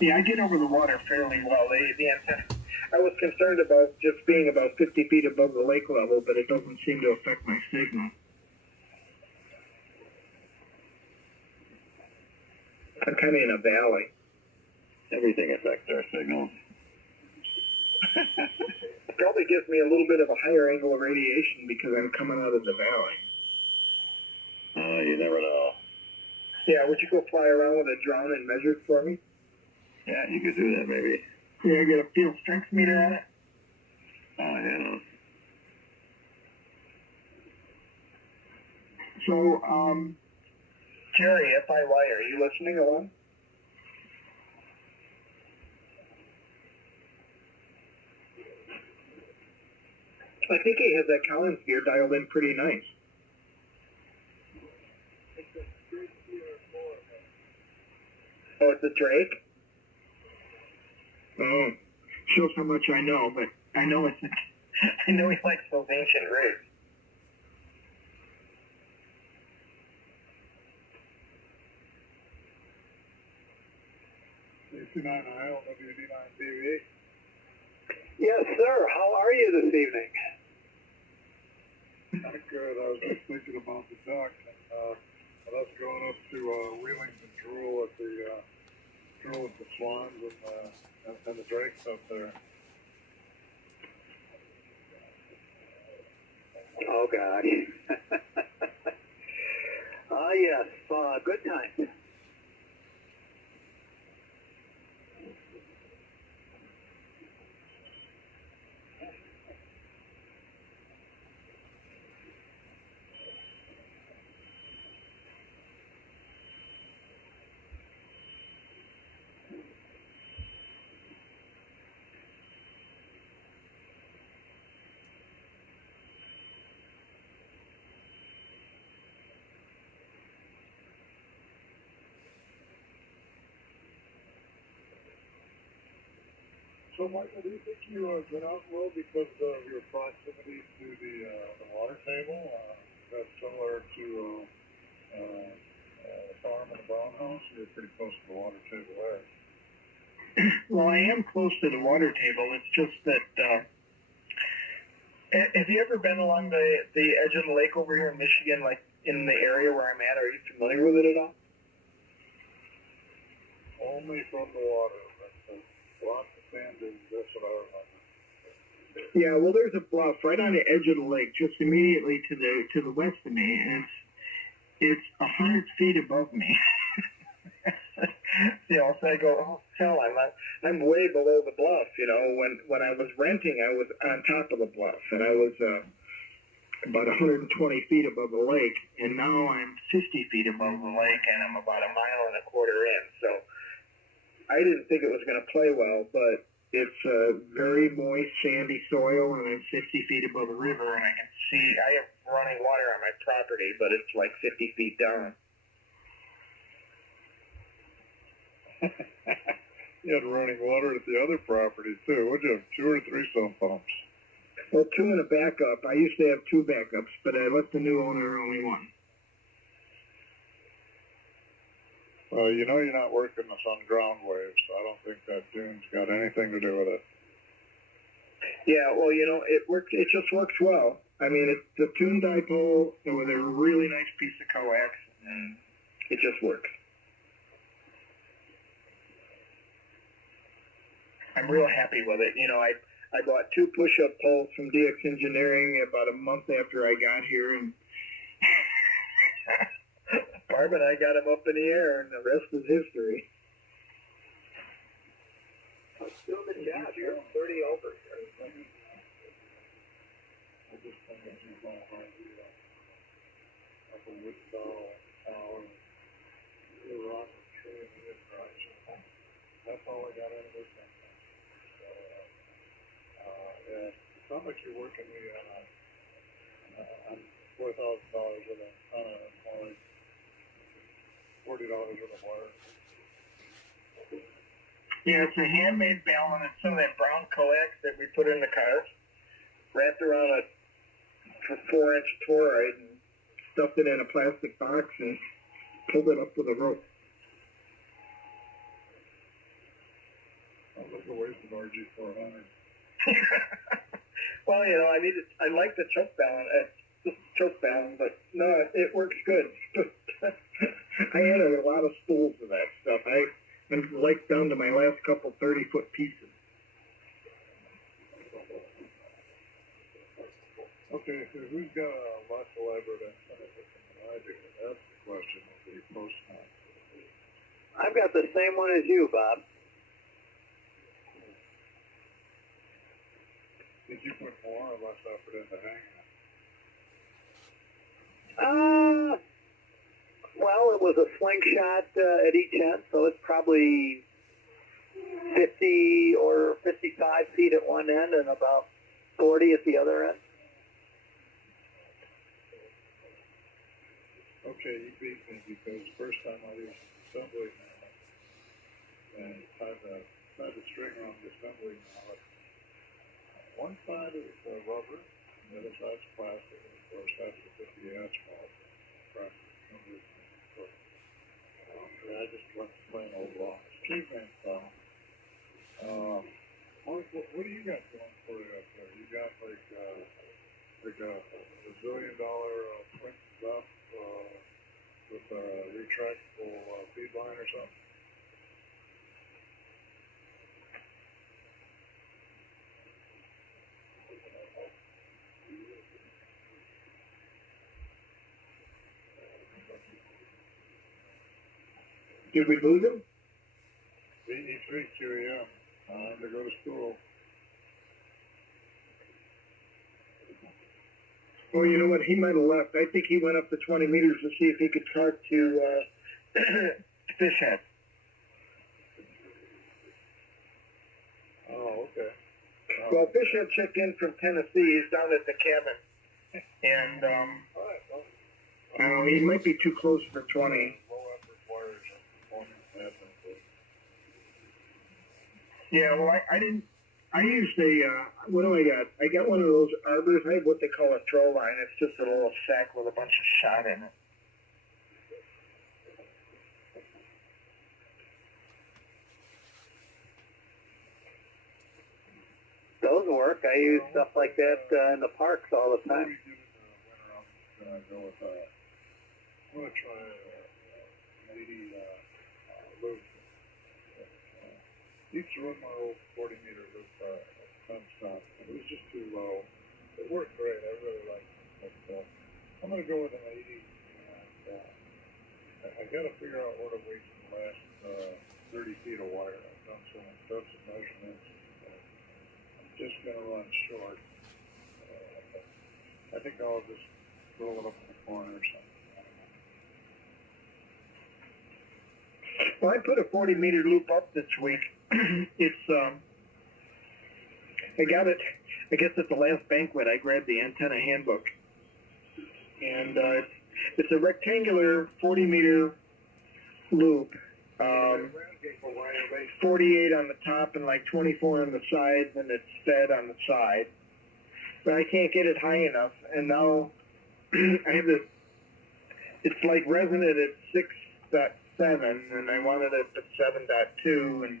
Yeah, I get over the water fairly well. The antenna, I was concerned about just being about 50 feet above the lake level, but it doesn't seem to affect my signal. I'm kind of in a valley. Everything affects our signals. It probably gives me a little bit of a higher angle of radiation because I'm coming out of the valley. You never know. Yeah, would you go fly around with a drone and measure it for me? Yeah, you could do that maybe. Yeah, get a field strength meter on it. Oh, yeah. So, Jerry, FIY, are you listening along? I think he has that Collins gear dialed in pretty nice. Oh, it's a Drake? Oh, shows how much I know, but I know it's a, I know he likes those ancient rigs. AC9IL, WD9TV. Yes, sir. How are you this evening? Kind of good. I was just thinking about the duck and us going up to Wheelings and Drool at the Swans and the Drakes up there. Oh, gosh. Yes. Good times. So, Michael, do you think you get out well because of your proximity to the water table? That's similar to the farm and the brown house. You're pretty close to the water table there. Well, I am close to the water table. It's just that, have you ever been along the edge of the lake over here in Michigan, like in the area where I'm at? Are you familiar with it at all? Only from the water. Lots of sand dunes, that's what I remember. Yeah, well, there's a bluff right on the edge of the lake, just immediately to the west of me, and it's 100 feet above me. You know, so I go, oh hell, I'm way below the bluff. You know, when I was renting, I was on top of the bluff, and I was about 120 feet above the lake, and now I'm 50 feet above the lake, and I'm about a mile and a quarter in. So I didn't think it was going to play well, but it's very moist, sandy soil, and I'm 50 feet above the river, and I can see, I have running water on my property, but it's like 50 feet down. You had running water at the other property, too. Would you have 2 or 3 sump pumps? Well, 2 and a backup. I used to have 2 backups, but I let the new owner only 1. You know you're not working this on ground waves, so I don't think that dune's got anything to do with it. Yeah, well, you know, it works. It just works well. I mean, it's the tune dipole with a really nice piece of coax, and it just works. I'm real happy with it. You know, I bought 2 push-up poles from DX Engineering about a month after I got here, and Barb and I got them up in the air, and the rest is history. Let's do them in chat. You're 30 over here. I just think that you're going to have up a wood style tower, a rock tree in this direction. That's all I got out of this thing. So, yeah, it sounds like you're working me on $4,000 with a ton of more. $40 with a wire. Yeah, it's a handmade bell, and it's some of that brown coax that we put in the cars, wrapped around a 4-inch toroid and stuffed it in a plastic box and pulled it up with a rope. Sounds like a waste of RG400. Well, you know, I like the choke balance, but no, it works good. I added a lot of spools to that stuff. I'm like down to my last couple 30-foot pieces. Okay, so who's got a less elaborate antenna system than I do? That's the question that we post on. I've got the same one as you, Bob. Did you put more or less effort into hanging it? Well, it was a slingshot at each end, so it's probably 50 or 55 feet at one end and about 40 at the other end. Okay, you beat me because first time I used assembly mallet and tied the string around the assembly mallet. One side is rubber, and the other side's plastic, and of course that's to fit the asphalt. I just went plain old rock. Caveman style. Mark, what do you got going for you up there? You got like a $1 zillion twin stuff with a retractable feed line or something? Did we lose him? VE3 QEM. Time to go to school. Oh, you know what? He might have left. I think he went up to 20 meters to see if he could talk to Fish Head. Oh, okay. Well, Fish Head checked in from Tennessee. He's down at the cabin. And, All right, well, I don't know, he might be too close for 20. low effort wires are performing that. Yeah, well, I used what do I got? I got one of those arbors. I have what they call a throw line. It's just a little sack with a bunch of shot in it. Those work. I use stuff like that in the parks all the time. I'm going to go with I'm going to try an 80 loop. Used to run my old 40-meter loop non-stop. It was just too low. It worked great. I really liked it. But I'm going to go with an 80. And I got to figure out what it weighs in the last 30 feet of wire. I've done some measurements. I'm just going to run short. I think I'll just roll it up in the corner or something. Well, I put a 40-meter loop up this week. It's, I got it, I guess at the last banquet, I grabbed the antenna handbook. And it's a rectangular 40-meter loop, 48 on the top and like 24 on the sides, and it's fed on the side. But I can't get it high enough, and now I have this, it's like resonant at 6.7, and I wanted it at 7.2, and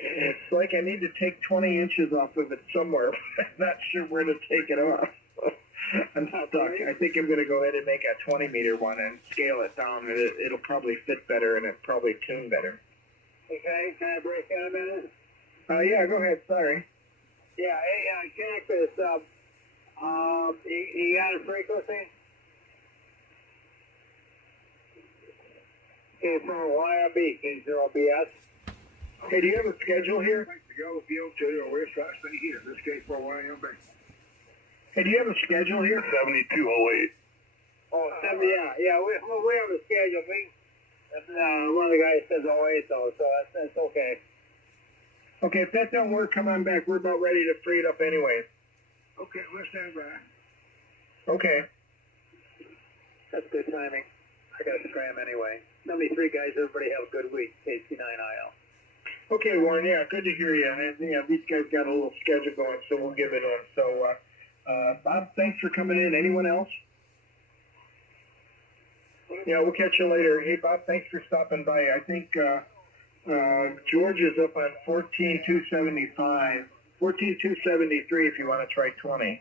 it's like I need to take 20 inches off of it somewhere. I'm not sure where to take it off. I'm stuck. I think I'm going to go ahead and make a 20-meter one and scale it down. It'll probably fit better, and it'll probably tune better. Okay, can I break in a minute? Yeah, go ahead. Sorry. Yeah, hey, check this up. You got a frequency? Okay, from YRB, K0BS. Hey, do you have a schedule here? To go, we're trying here. This case for YRB. Hey, do you have a schedule here? 7208. Oh, Yeah, we have a schedule. One of the guys says 08 though, so that's okay. Okay, if that don't work, come on back. We're about ready to free it up anyways. Okay, we'll stand by. Okay. That's good timing. I got to scram anyway. 73 guys, everybody have a good week. KC9IL. Okay, Warren, yeah, good to hear you. And, yeah, these guys got a little schedule going, so we'll give it on. So, Bob, thanks for coming in. Anyone else? Yeah, we'll catch you later. Hey, Bob, thanks for stopping by. I think George is up on 14,275. 14,273 if you want to try 20.